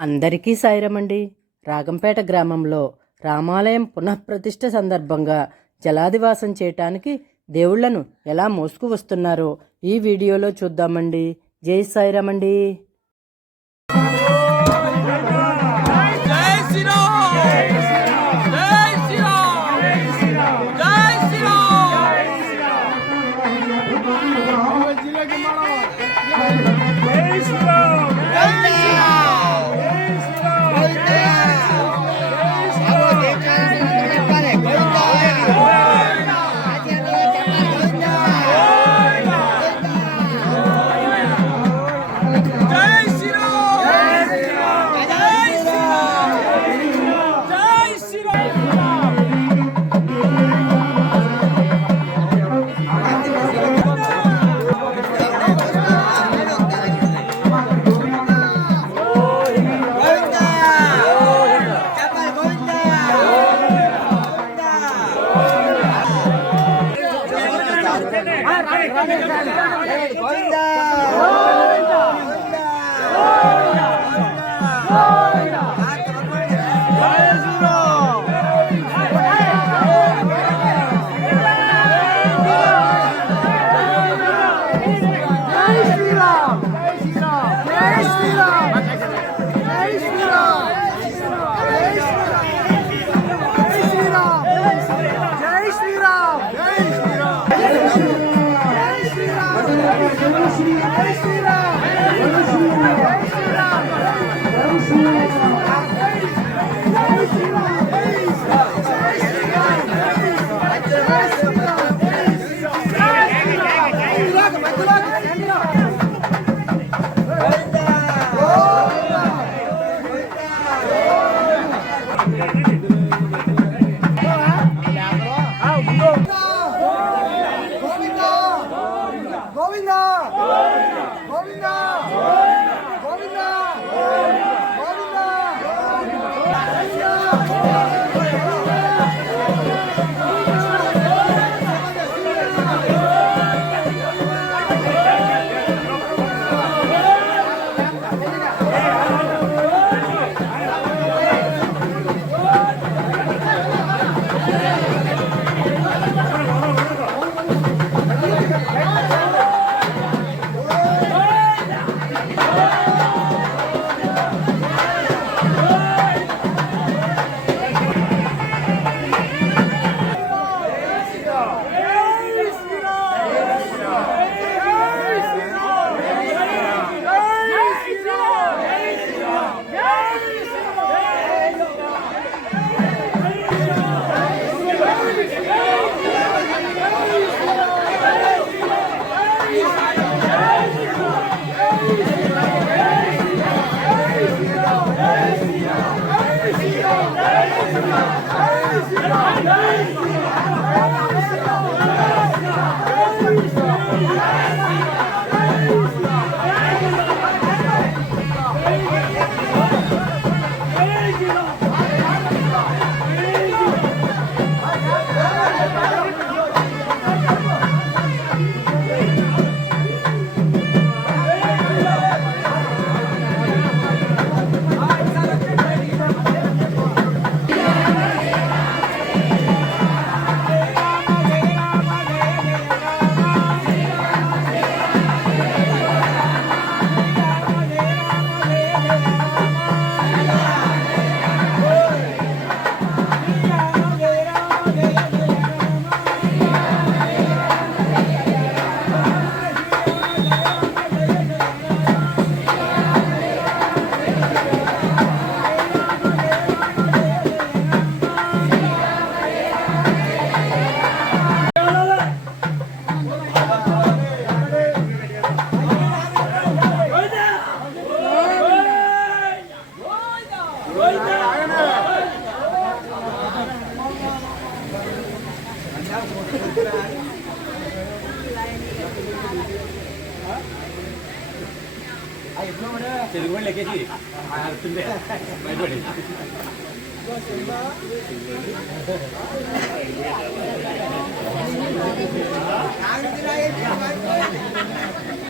అందరికీ సాయిరమండి. రాగంపేట గ్రామంలో రామాలయం పునఃప్రతిష్ఠ సందర్భంగా జలాదివాసం చేయటానికి దేవుళ్ళను ఎలా మోసుకు వస్తున్నారో ఈ వీడియోలో చూద్దామండి. జై సాయిరామండి. Thank you. 고민다! 고민다! 고민다! செல்வன்லக்கேசி ஆ அர்த்தம் பயப்படி